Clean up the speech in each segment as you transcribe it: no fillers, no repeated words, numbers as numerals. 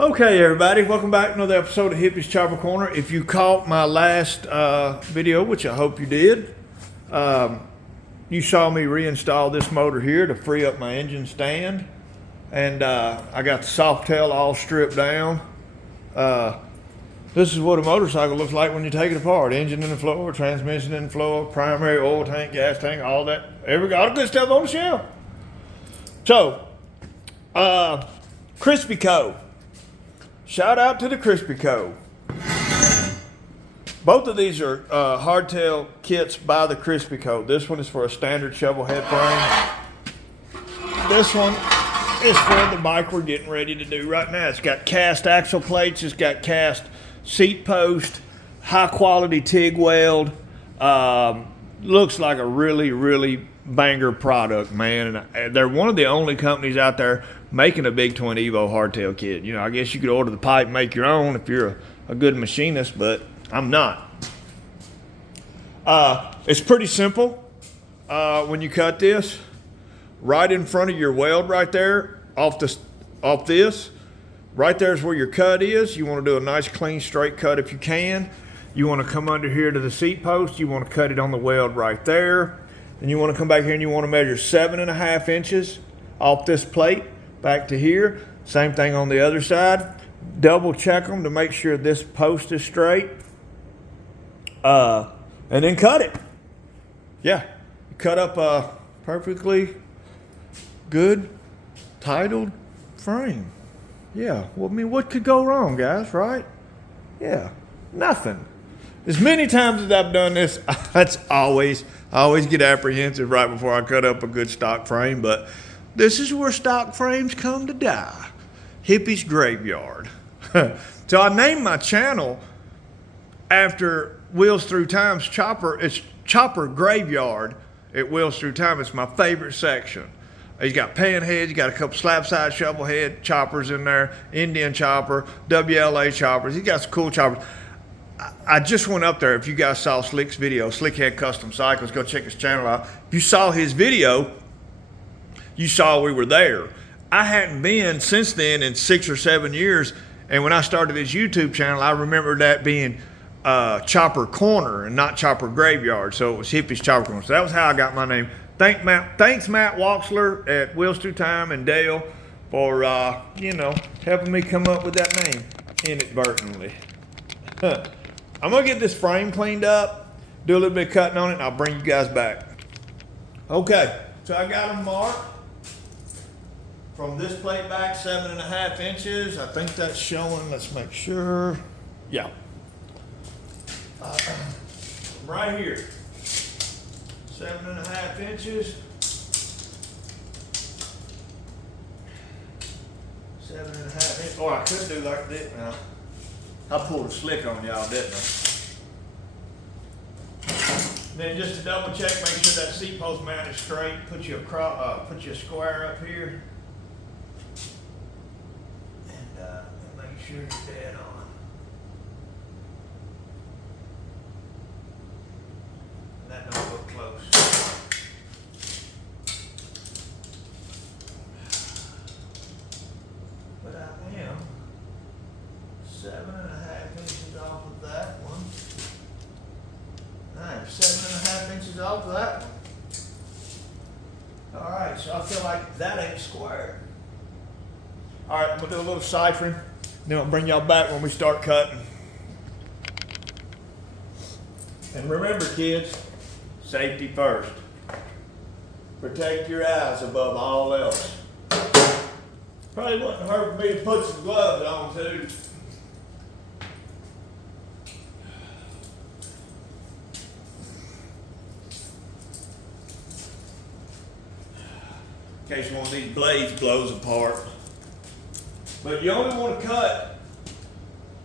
Okay, everybody, welcome back to another episode of Hippie's Chopper Corner. If you caught my last video, which I hope you did, you saw me reinstall this motor here to free up my engine stand. And I got the soft tail all stripped down. This is what a motorcycle looks like when you take it apart. Engine in the floor, transmission in the floor, primary oil tank, gas tank, all that. All the good stuff on the shelf. So, Crispy Co. Shout out to the Crispy Co. Both of these are hardtail kits by the Crispy Co. This one is for a standard shovel head frame. This one is for the bike we're getting ready to do right now. It's got cast axle plates. It's got cast seat post, high quality TIG weld. Looks like a really banger product, man. And they're one of the only companies out there making a Big Twin Evo hardtail kit. You know, I guess you could order the pipe and make your own if you're a good machinist, but I'm not. It's pretty simple. When you cut this, right in front of your weld right there, off this, right there is where your cut is. You want to do a nice clean straight cut if you can. You want to come under here to the seat post. You want to cut it on the weld right there. Then you want to come back here and you want to measure 7.5 inches off this plate back to here. Same thing on the other side. Double check them to make sure this post is straight. And then cut it. Yeah, cut up a perfectly good titled frame. Yeah, well, I mean, what could go wrong, guys, right? Yeah, nothing. As many times as I've done this, I always get apprehensive right before I cut up a good stock frame, but this is where stock frames come to die. Hippie's Graveyard. So I named my channel after Wheels Through Time's chopper. It's Chopper Graveyard at Wheels Through Time. It's my favorite section. He's got pan heads, he's got a couple slab side shovel head choppers in there, Indian chopper, WLA choppers. He's got some cool choppers. I just went up there. If you guys saw Slick's video, Slickhead Custom Cycles, go check his channel out. If you saw his video, you saw we were there. I hadn't been since then in 6 or 7 years. And when I started this YouTube channel, I remember that being Chopper Corner and not Chopper Graveyard. So it was Hippie's Chopper Corner. So that was how I got my name. Thanks, Matt Waxler at Wheels Through Time and Dale for, helping me come up with that name inadvertently. I'm going to get this frame cleaned up, do a little bit of cutting on it, and I'll bring you guys back. Okay, so I got them marked from this plate back 7.5 inches. I think that's showing, let's make sure. Yeah. Right here, 7.5 inches. 7.5 inches. Oh, I could do like this now. I pulled a slick on y'all, didn't I? Then just to double check, make sure that seat post mount is straight. Put you a square up here, and make sure you're dead on. That don't look close. But I am 7.5 inches off of that one. I am 7.5 inches off of that one. All right, so I feel like that ain't square. All right, we'll do a little ciphering, then I'll bring y'all back when we start cutting. And remember, kids, safety first. Protect your eyes above all else. Probably wouldn't hurt for me to put some gloves on too. In case one of these blades blows apart. But you only want to cut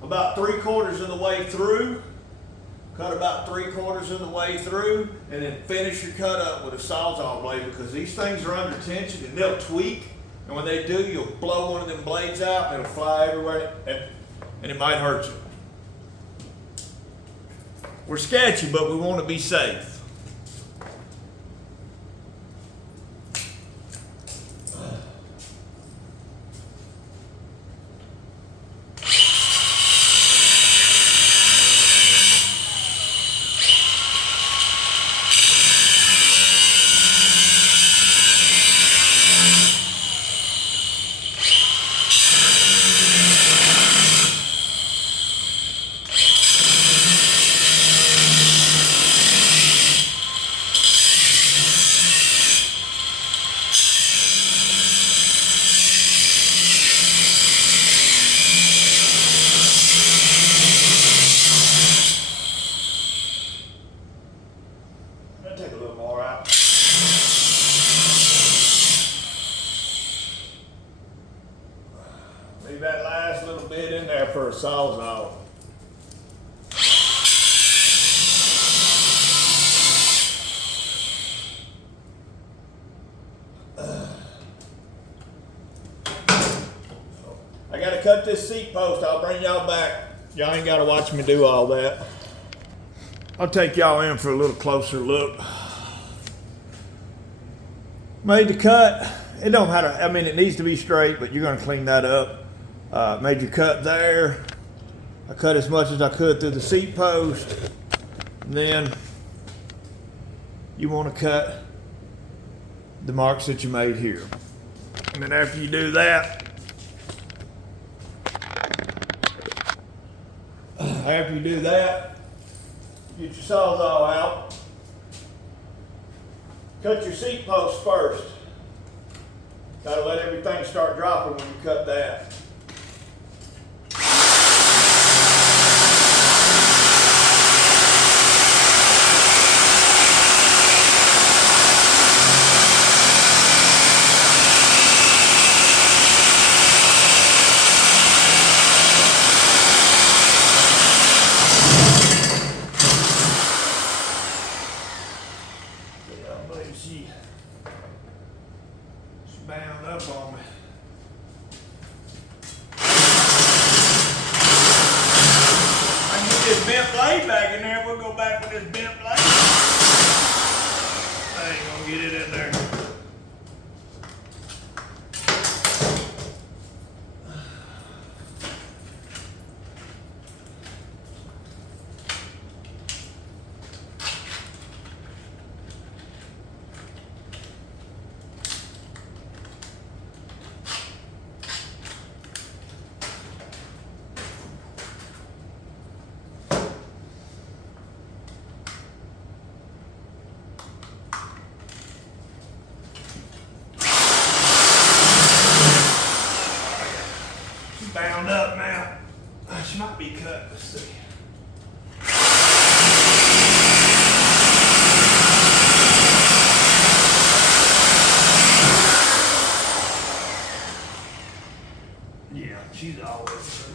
about 3/4 of the way through. Cut about 3/4 of the way through, and then finish your cut up with a sawzall blade, because these things are under tension and they'll tweak. And when they do, you'll blow one of them blades out and it'll fly everywhere, and it might hurt you. We're sketchy, but we want to be safe. Leave that last little bit in there for a sawzall. I gotta cut this seat post. I'll bring y'all back. Y'all ain't gotta watch me do all that. I'll take y'all in for a little closer look. Made the cut. It don't have to, I mean, it needs to be straight, but you're gonna clean that up. Made your cut there. I cut as much as I could through the seat post. And then you wanna cut the marks that you made here. And then after you do that, get your sawzall out. Cut your seat post first. Gotta let everything start dropping when you cut that. She's bound up on me. I can get this bent blade back in there. We'll go back with this bent blade. I ain't gonna get it in there. Bound up now. She might be cut. Let's see. Yeah, she's always.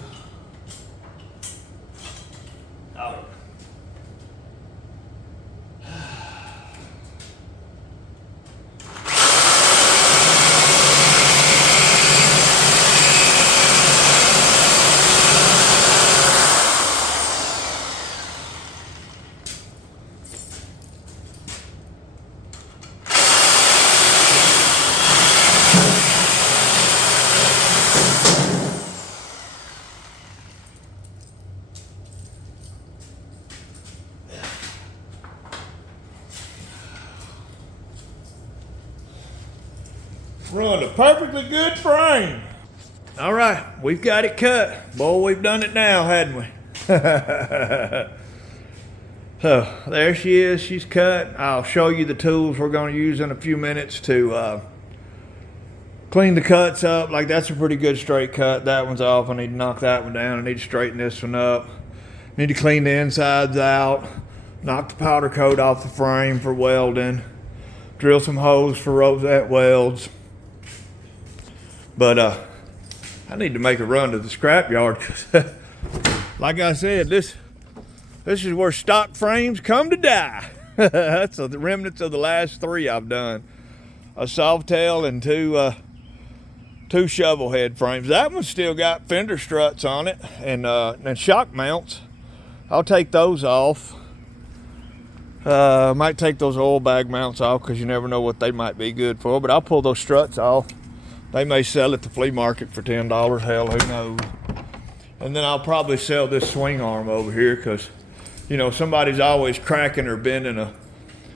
Oh. Run a perfectly good frame. All right, we've got it cut. Boy, we've done it now, hadn't we? So there she is, she's cut. I'll show you the tools we're gonna use in a few minutes to clean the cuts up. Like that's a pretty good straight cut. That one's off, I need to knock that one down. I need to straighten this one up. Need to clean the insides out. Knock the powder coat off the frame for welding. Drill some holes for rosette welds. But I need to make a run to the scrap yard because, like I said, this is where stock frames come to die. That's the remnants of the last three I've done. A Softail and two shovel head frames. That one's still got fender struts on it and shock mounts. I'll take those off. Might take those oil bag mounts off because you never know what they might be good for, but I'll pull those struts off. They may sell at the flea market for $10, hell, who knows. And then I'll probably sell this swing arm over here because, you know, somebody's always cracking or bending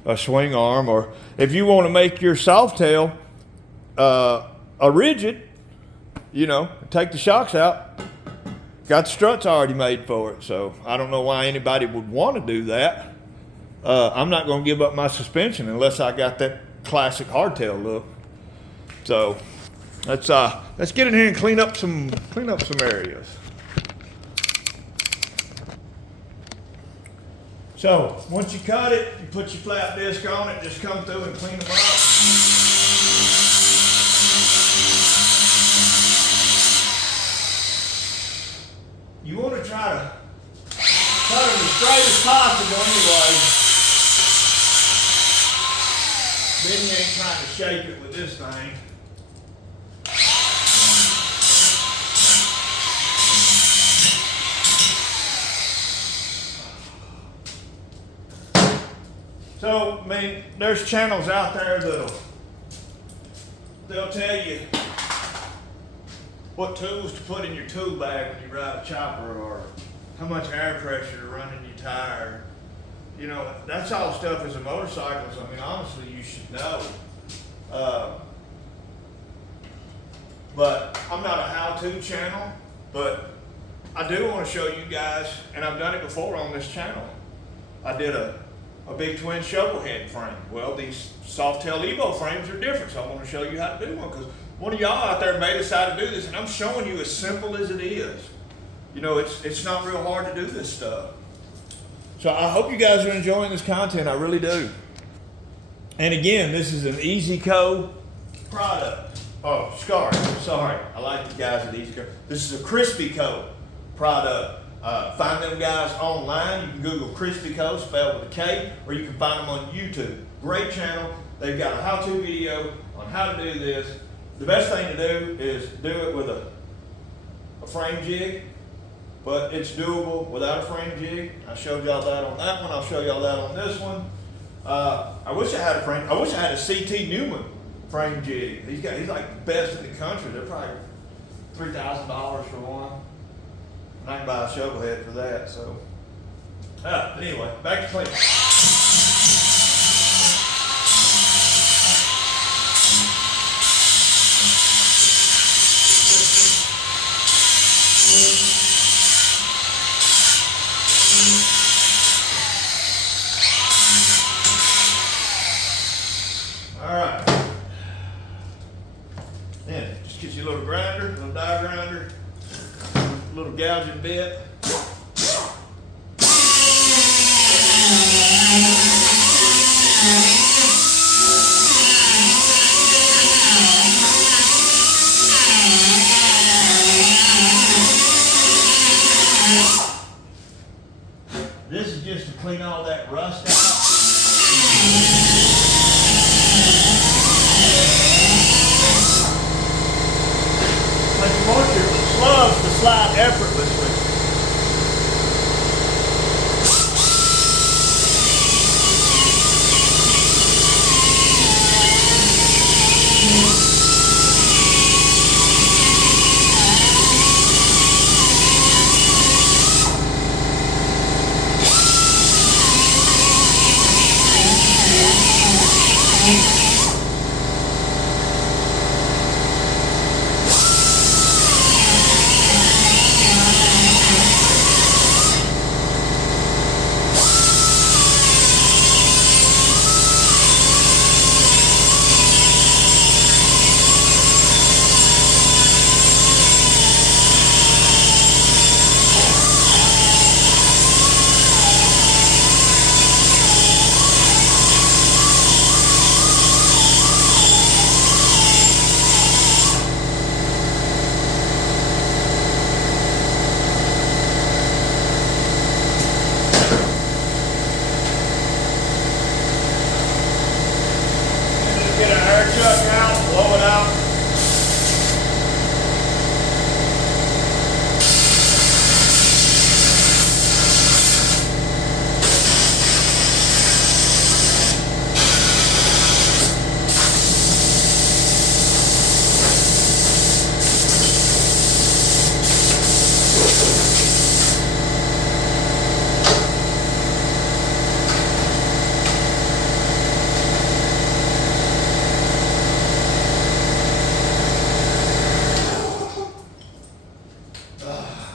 a swing arm. Or if you want to make your Softail a rigid, you know, take the shocks out. Got the struts already made for it. So I don't know why anybody would want to do that. I'm not going to give up my suspension unless I got that classic hardtail look. So let's get in here and clean up some areas. So once you cut it, you put your flat disc on it, just come through and clean them up. you want to try to cut it as straight as possible anyway. Then you ain't trying to shape it with this thing. So, I mean, there's channels out there they'll tell you what tools to put in your tool bag when you ride a chopper, or how much air pressure to run in your tire. You know, that's all stuff as a motorcyclist. I mean, honestly, you should know. But I'm not a how-to channel, but I do want to show you guys, and I've done it before on this channel. I did a Big Twin shovel head frame. Well, these Softail Evo frames are different, so I want to show you how to do one, because one of y'all out there may decide to do this, and I'm showing you as simple as it is. You know, it's not real hard to do this stuff. So I hope you guys are enjoying this content. I really do. And again, this is an EasyCo product. Oh, sorry. I like the guys at EasyCo. This is a CrispyCo product. Find them guys online. You can Google CrispyCo, spelled with a K, or you can find them on YouTube. Great channel. They've got a how-to video on how to do this. The best thing to do is do it with a frame jig, but it's doable without a frame jig. I showed y'all that on that one. I'll show y'all that on this one. I wish I had a CT Newman frame jig. He's like the best in the country. They're probably $3,000 for one. And I can buy a shovel head for that. So, but anyway, back to cleaning. Get you a little grinder, a little die grinder, a little gouging bit. This is just to clean all that rust out. You want your slugs to slide effortlessly.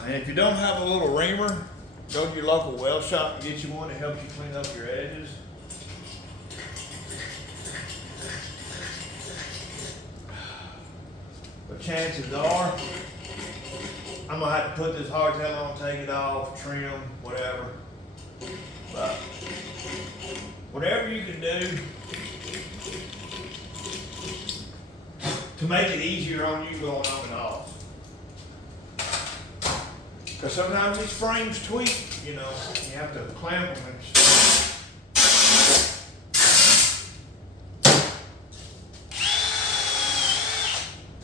And if you don't have a little reamer, go to your local weld shop and get you one that helps you clean up your edges. But chances are, I'm gonna have to put this hardtail on, take it off, trim, whatever. But whatever you can do to make it easier on you going on and off. Because sometimes these frames tweak, you know, you have to clamp them and stuff.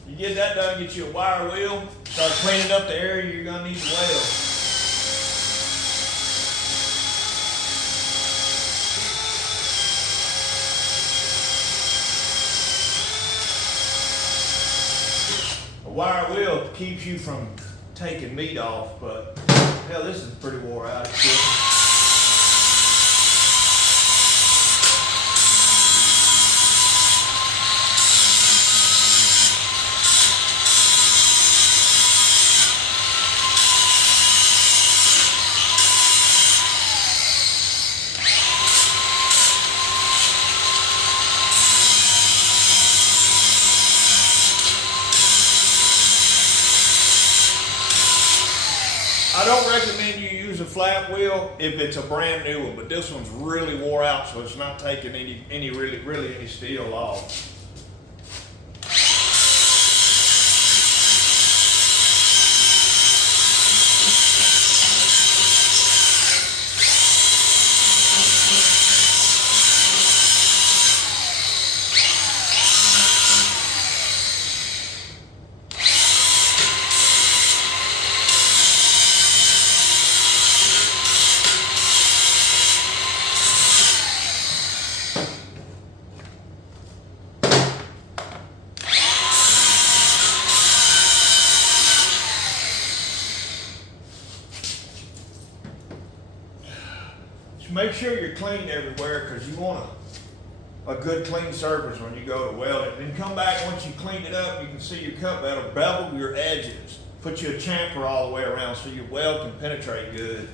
You get that done, get you a wire wheel, start cleaning up the area you're gonna need to weld. A wire wheel keeps you from taking meat off, but hell, this is pretty wore out. I don't recommend you use a flat wheel if it's a brand new one, but this one's really wore out, so it's not taking any really any steel off. Make sure you're clean everywhere, because you want a good clean surface when you go to weld it. Then come back once you clean it up, you can see your cut metal, bevel your edges. Put you a chamfer all the way around so your weld can penetrate good.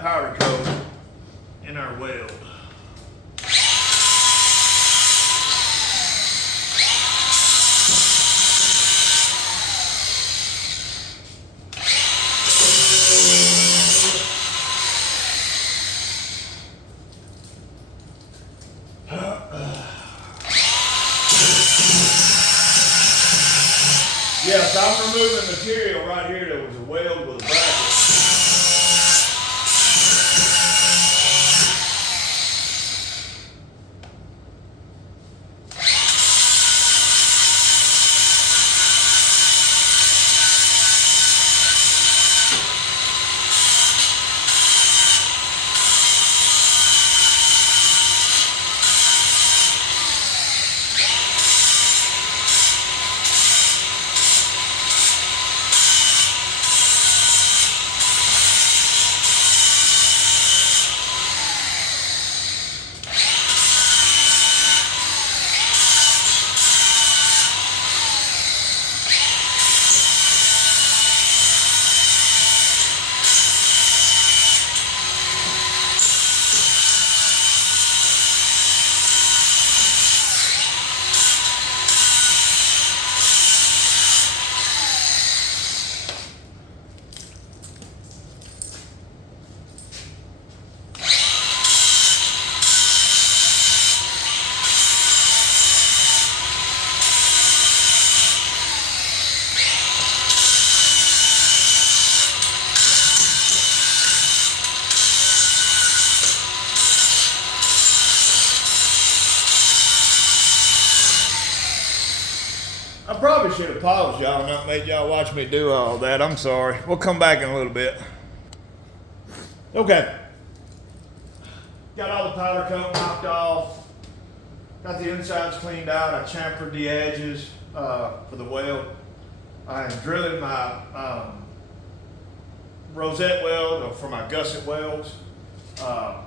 Powder coat in our weld. Yes, I'm removing material right here that was a weld with a bracket. pause, y'all. Not made y'all watch me do all that. I'm sorry. We'll come back in a little bit. Okay. Got all the powder coat knocked off. Got the insides cleaned out. I chamfered the edges for the weld. I am drilling my rosette weld for my gusset welds. I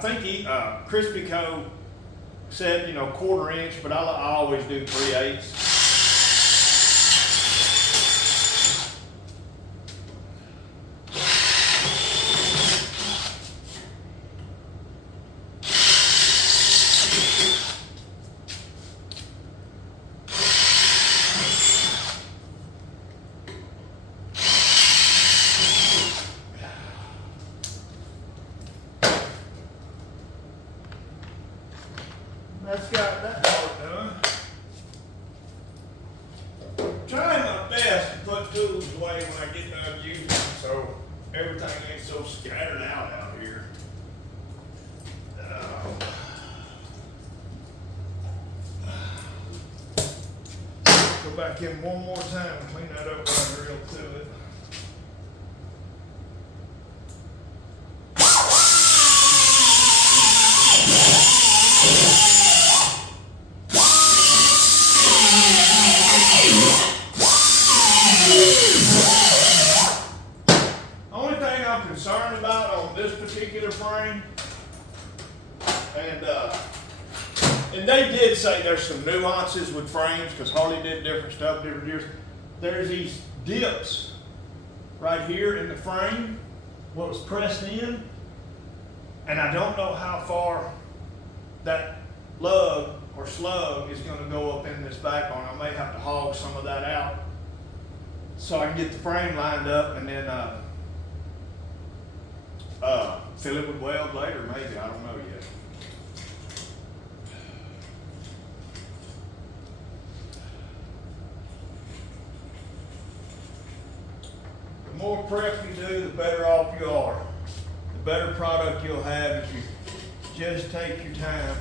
think Crispy Co said, 1/4 inch, but I always do 3/8. That's got that part done. Trying my best to put tools away when I get done using them so everything ain't so scattered out here. Go back in one more time and clean that up when I drill to it. Only thing I'm concerned about on this particular frame, and they did say there's some nuances with frames because Harley did different stuff different years. There's these dips right here in the frame, what was pressed in, and I don't know how far that lug or slug is going to go up in this backbone. I may have to hog some of that out so I can get the frame lined up and then fill it with weld later, maybe. I don't know yet. The more prep you do, the better off you are. The better product you'll have if you just take your time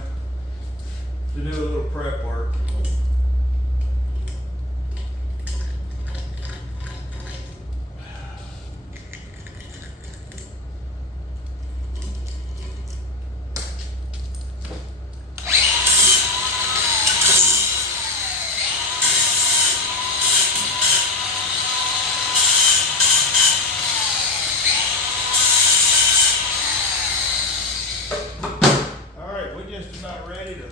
to do a little prep work. About ready to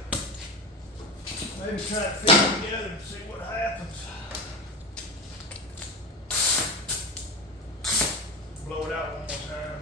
maybe try to fit it together and see what happens. Blow it out one more time.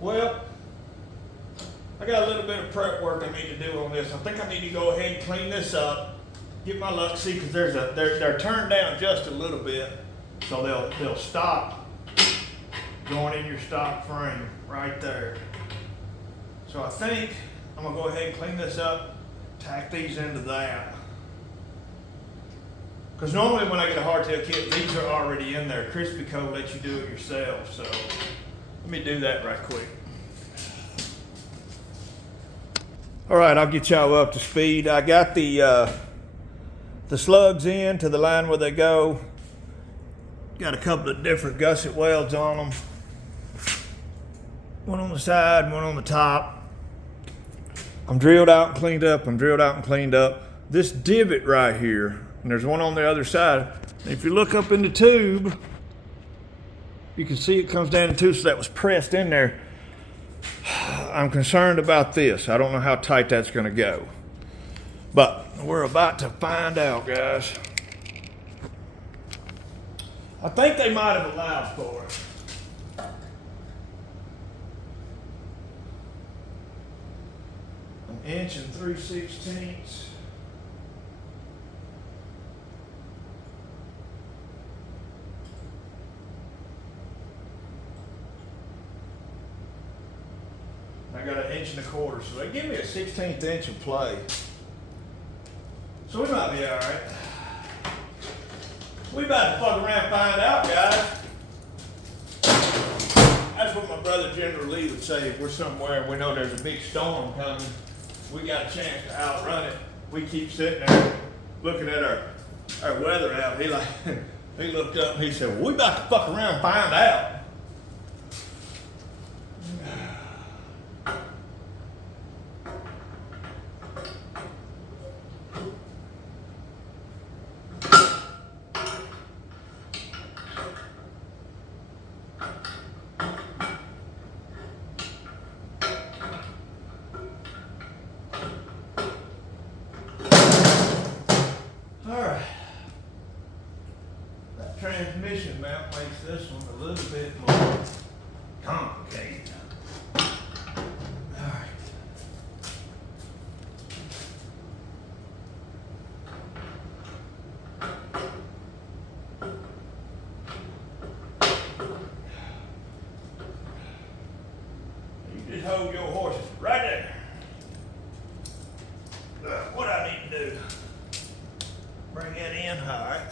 Well, I got a little bit of prep work I need to do on this. I think I need to go ahead and clean this up, get my luck, see, because they're turned down just a little bit, so they'll stop going in your stock frame right there. So I think I'm gonna go ahead and clean this up, tack these into that. Because normally when I get a hardtail kit, these are already in there. Crispy Co lets you do it yourself, so let me do that right quick. All right, I'll get y'all up to speed. I got the slugs in to the line where they go. Got a couple of different gusset welds on them. One on the side, one on the top. I'm drilled out and cleaned up. I'm drilled out and cleaned up. This divot right here, and there's one on the other side. And if you look up in the tube, you can see it comes down in two, so that was pressed in there. I'm concerned about this. I don't know how tight that's gonna go. But we're about to find out, guys. I think they might have allowed for it. An inch and 3/16. I got an inch and a quarter, so they give me a 1/16 inch of play. So we might be all right. We about to fuck around and find out, guys. That's what my brother General Lee would say. If we're somewhere and we know there's a big storm coming, we got a chance to outrun it. We keep sitting there looking at our weather app. He looked up and he said, well, we about to fuck around and find out. Transmission mount makes this one a little bit more complicated. Alright. You just hold your horses right there. What I need to do, bring it in, alright.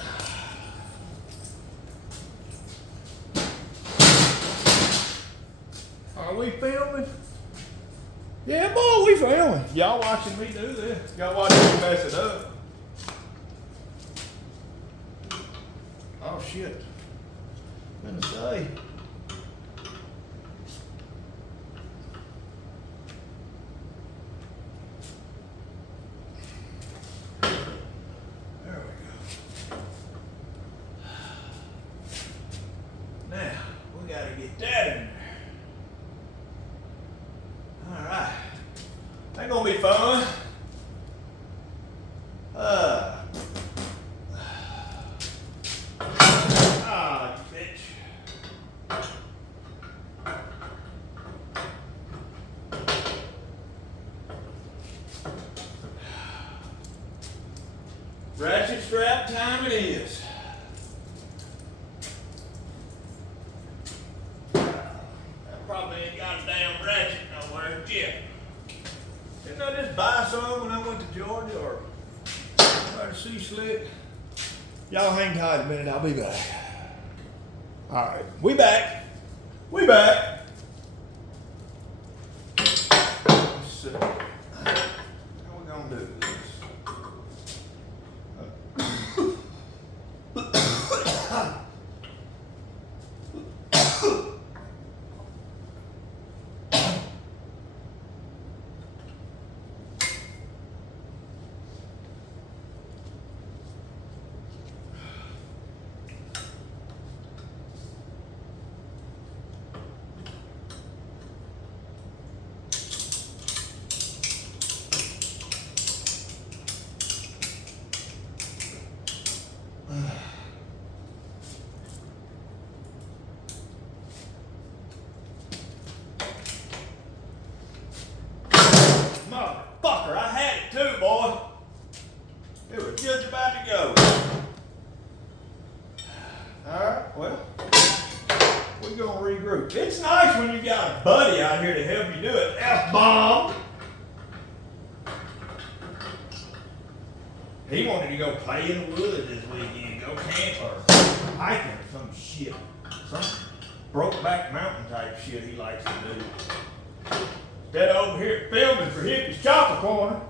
Are we filming? Yeah, boy, we filming. Y'all watching me do this. Y'all watching me mess it up. Oh, shit. I'm gonna say. There we go. Now, we gotta get that in there. Alright, that's gonna be fun. You bitch. Ratchet strap time it is. Probably ain't got a damn ratchet nowhere yet. Didn't I just buy some when I went to Georgia or try to see slick? Y'all hang tight a minute, I'll be back. Alright, we back. We back. Let's see. How we gonna do this? Motherfucker, I had it too, boy. It was just about to go. Alright, well, we're gonna regroup. It's nice when you got a buddy out here to help you do it. F-bomb! He wanted to go play in the woods this weekend, go camp or hiking or some shit. Some broke-back mountain type shit he likes to do. Instead of over here filming for Hippie's Chopper Corner.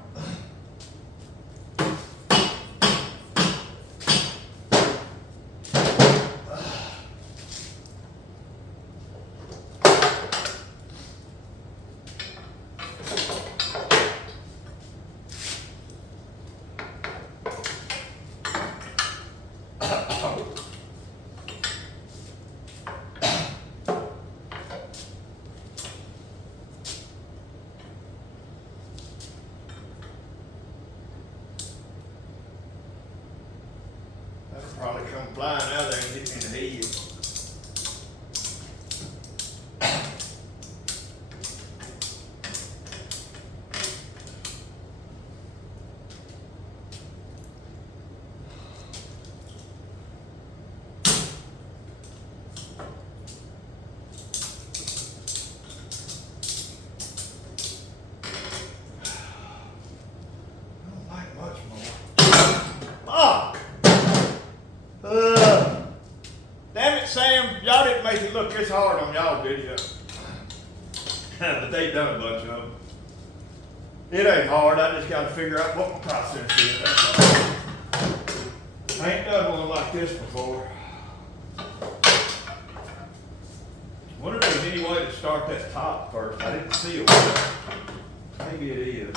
flying out of there and hit me in the head. Damn it, Sam. Y'all didn't make it look this hard on y'all video. But they done a bunch of them. It ain't hard. I just got to figure out what my process is. That's all. I ain't done one like this before. Wonder if there's any way to start that top first. I didn't see it. Maybe it is.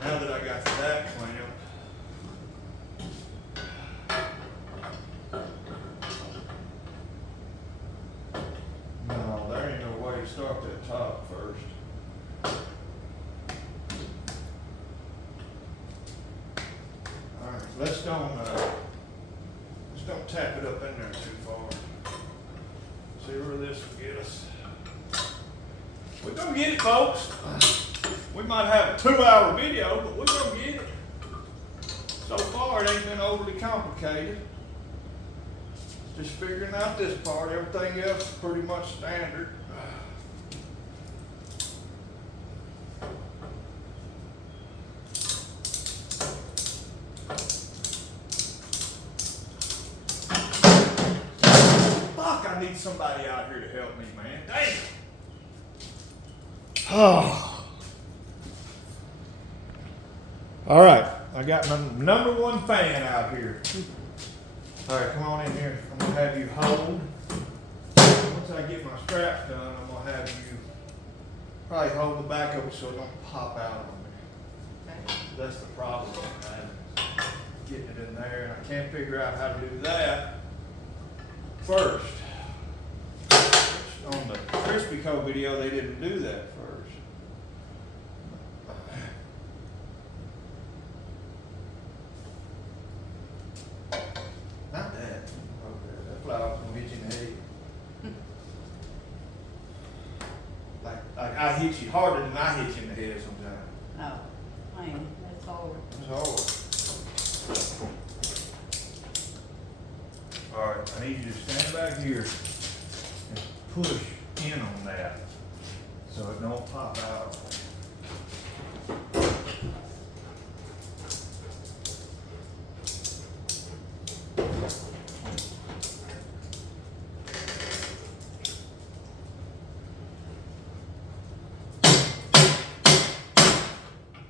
Now that I got that clamped. No, there ain't no way to start that top first. Alright, let's don't tap it up in there too far. See where this will get us. We're gonna get it, folks. We might have a 2-hour video, but we're gonna get it. So far, it ain't been overly complicated. Just figuring out this part. Everything else is pretty much standard. Fuck, I need somebody out here to help me, man. Damn. Oh. All right, I got my #1 fan out here. All right, come on in here. I'm gonna have you hold. Once I get my straps done, I'm gonna have you probably hold the back of it so it don't pop out on me. Okay. That's the problem I'm having, getting it in there, and I can't figure out how to do that first. On the Crispy Co video, they didn't do that first. Not that. Okay, that flower's gonna hit you in the head. Like I hit you harder than I hit you in the head sometimes. No, I ain't. That's hard. That's hard. All right, I need you to stand back here and push in on that so it don't pop out.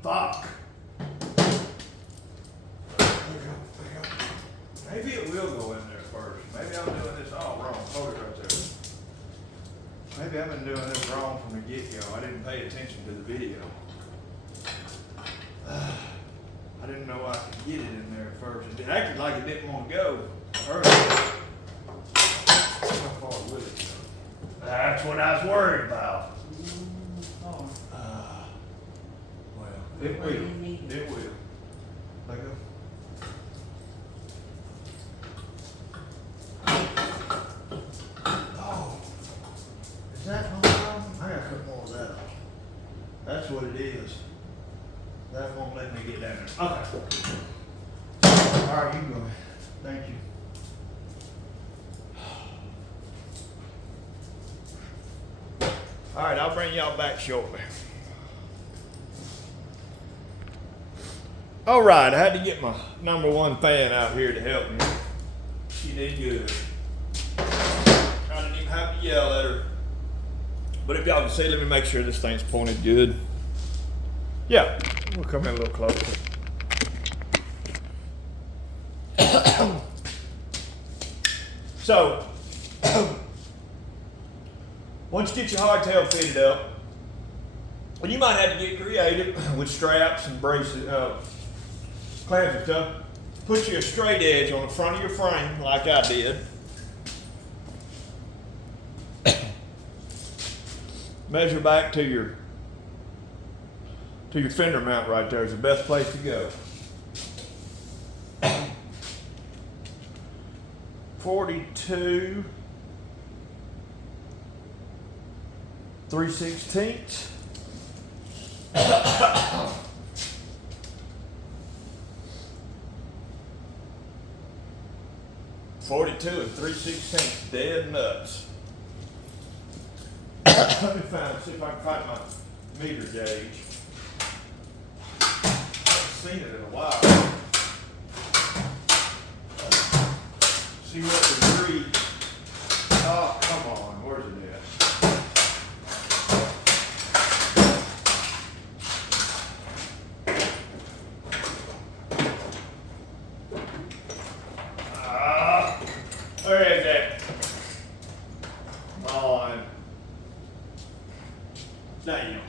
Fuck. Maybe it will go in there first. Maybe I'm doing this all wrong. Hold it right there. Maybe I've been doing this wrong from the get-go. I didn't pay attention to the video. I didn't know I could get it in there first. It acted like it didn't want to go earlier. How far will it go? That's what I was worried about. Well, it will. It will. Let go. Oh, is that no problem? I gotta cut more of that off. That's what it is. That won't let me get down there. Okay. All right, you go. Thank you. All right, I'll bring y'all back shortly. All right, I had to get my #1 fan out here to help me. She did good. I didn't even have to yell at her. But if y'all can see, let me make sure this thing's pointed good. Yeah, we'll come in a little closer. So, once you get your hardtail fitted up, and you might have to get creative with straps and braces, clamps and stuff. Put you a straight edge on the front of your frame, like I did. Measure back to your fender mount right there is the best place to go. 42 3/16. .42 and 3/16, dead nuts. Let me see if I can find my meter gauge. I haven't seen it in a while. See what degree. Oh, come on, where's it at? Where is it? Come on. Damn.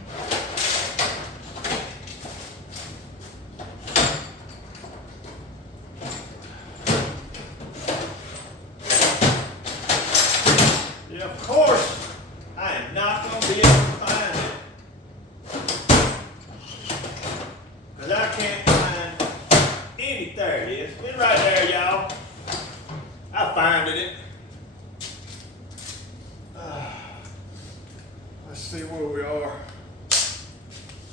Yeah, of course. I am not going to be able to find it. Because I can't find any. There it is. It's right there, y'all. I found it. Let's see where we are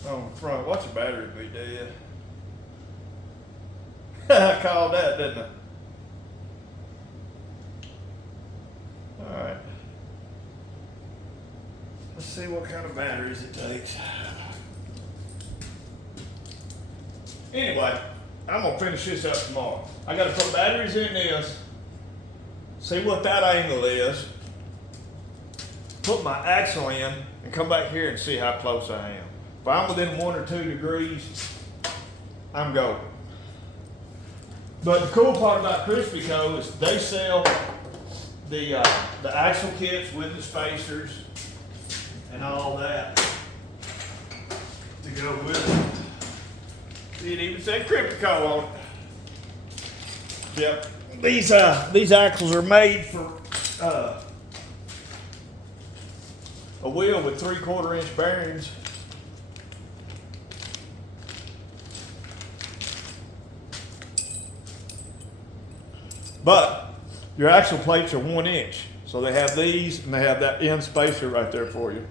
on the front. Watch the battery be dead. I called that, didn't I? All right. Let's see what kind of batteries it takes. Anyway, I'm gonna finish this up tomorrow. I gotta put batteries in this. See what that angle is, put my axle in, and come back here and see how close I am. If I'm within 1 or 2 degrees, I'm golden. But the cool part about Crispy Co is they sell the axle kits with the spacers and all that to go with it. See, it even said Crispy Co on it. Yep. These axles are made for a wheel with 3/4 inch bearings. But your axle plates are 1 inch. So they have these and they have that end spacer right there for you.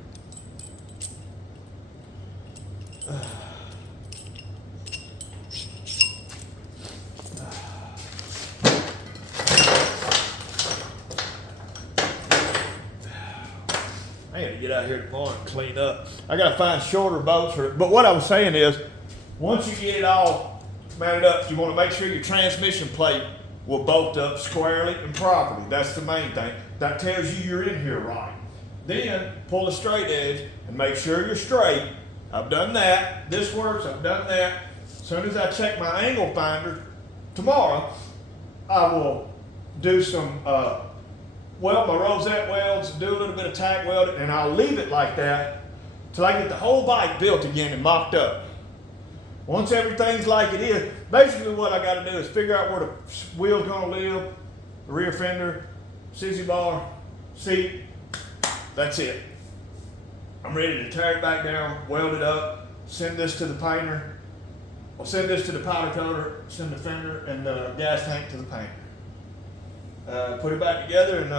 I got to get out here tomorrow and clean up. I got to find shorter bolts for it. But what I was saying is, once you get it all mounted up, you want to make sure your transmission plate will bolt up squarely and properly. That's the main thing. That tells you you're in here right. Then pull a straight edge and make sure you're straight. I've done that. This works. I've done that. As soon as I check my angle finder tomorrow, I will do some weld my rosette welds, do a little bit of tack welding, and I'll leave it like that till I get the whole bike built again and mocked up. Once everything's like it is, basically what I got to do is figure out where the wheel's going to live, the rear fender, sissy bar, seat. That's it. I'm ready to tear it back down, weld it up, send this to the painter, or send this to the powder coater, send the fender and the gas tank to the painter. Put it back together and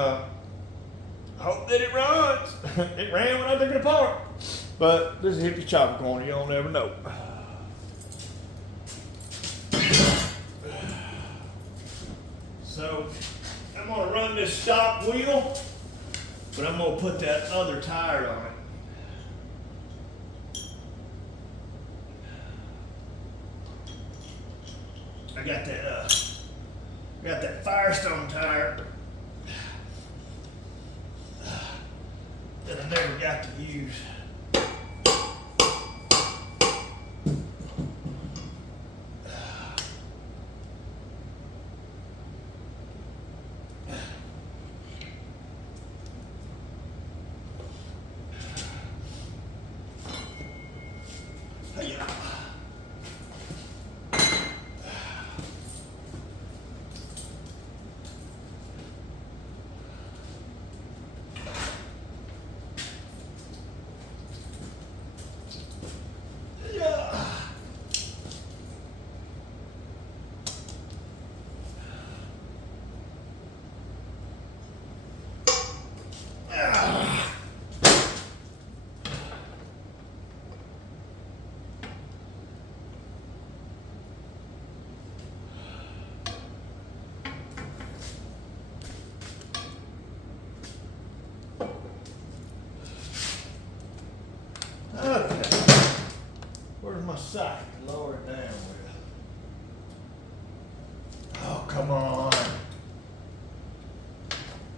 hope that it runs. It ran when I took it apart. But this is hippie chopper corner, you don't never know. So I'm gonna run this stock wheel, but I'm gonna put that other tire on it. I got that Firestone tire that I never got to use.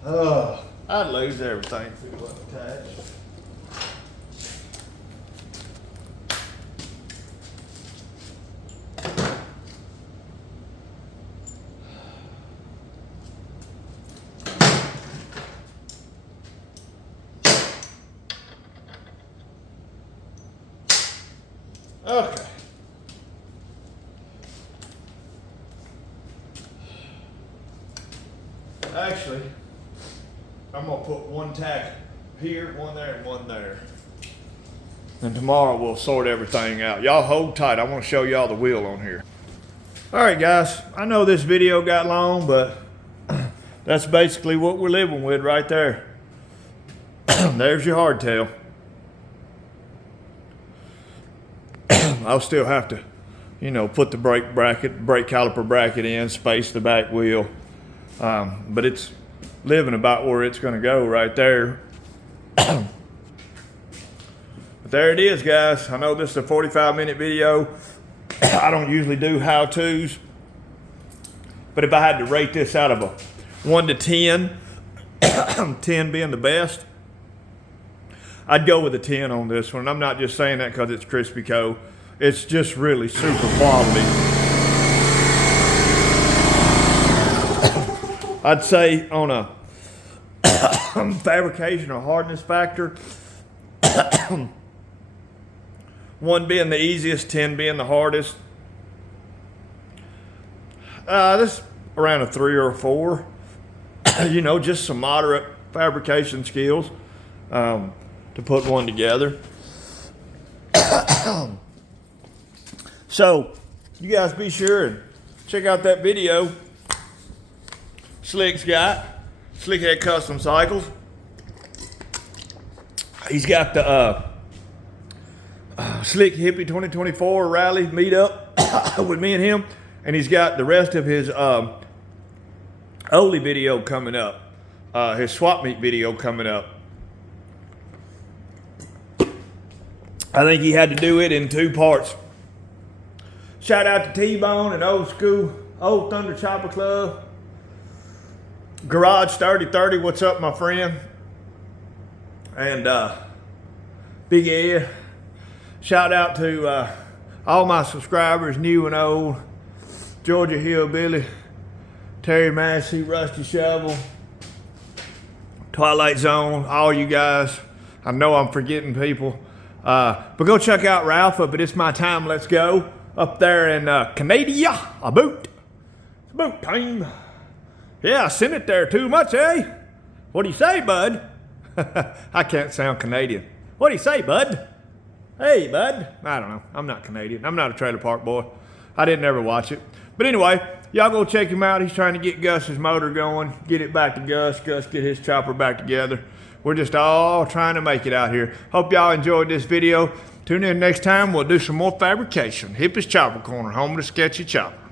I'd lose everything if it wasn't attached. Okay. Actually, I'm gonna put one tack here, one there, and one there. And tomorrow we'll sort everything out. Y'all hold tight. I want to show y'all the wheel on here. All right, guys. I know this video got long, but that's basically what we're living with right there. There's your hardtail. I'll still have to, you know, put the brake caliper bracket in, space the back wheel. But it's living about where it's going to go right there. But there it is, guys. I know this is a 45-minute video. I don't usually do how-tos. But if I had to rate this out of a 1 to 10, 10 being the best, I'd go with a 10 on this one. I'm not just saying that because it's Crispy Co. It's just really super quality. I'd say on a fabrication or hardness factor, 1 being the easiest, 10 being the hardest. This around a 3 or a 4. You know, just some moderate fabrication skills to put one together. So, you guys be sure and check out that video Slick's got. Slick Head Custom Cycles. He's got the Slick Hippie 2024 rally meetup with me and him. And he's got the rest of his Oli video coming up. His swap meet video coming up. I think he had to do it in 2 parts. Shout out to T-Bone and Old School, Old Thunder Chopper Club. Garage 3030, what's up, my friend? And Big Ed. Shout out to all my subscribers, new and old. Georgia Hillbilly, Terry Massey, Rusty Shovel, Twilight Zone, all you guys. I know I'm forgetting people. But go check out Ralph, but it's my time, let's go. Up there in Canada, a boot. It's boot time. Yeah, I sent it there too much, eh? What do you say, bud? I can't sound Canadian. What do you say, bud? Hey, bud. I don't know. I'm not Canadian. I'm not a trailer park boy. I didn't ever watch it. But anyway, y'all go check him out. He's trying to get Gus's motor going, get it back to Gus. Gus get his chopper back together. We're just all trying to make it out here. Hope y'all enjoyed this video. Tune in next time. We'll do some more fabrication. Hippie's Chopper Corner, home of the sketchy chopper.